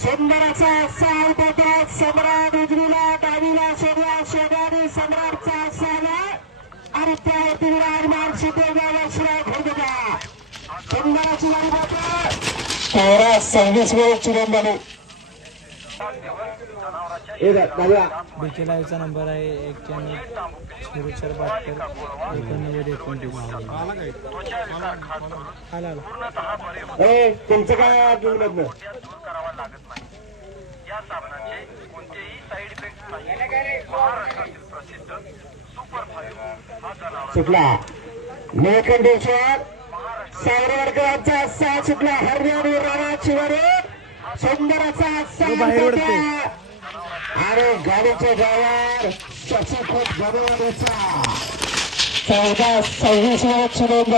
सुंदराचा साथ होता सम्राट उजवीला डावीला शोभा सम्राटचा साला आणि त्यावरती विराजमान सिद्धेगाव शिराय खोडका सुंदराची गाडी होते 26 वेळ चिरंद झाले. बीकेलाईव्हचा नंबर आहे 91 तुमचं काय अजून या साबणाचे कोणतेही साईड इफेक्ट नाही. महाराष्ट्रातील प्रसिद्ध सुपर 5 हा जनावर सुटला निळकंठेश्वर सावरकरांचा साथ सुटला. हरियाणी राणाची वरून सुंदराचा साथ आणि गाडीच्या ड्रायव्हर शशिखोट गणवाडीचा 14-26 वेळ चिरंद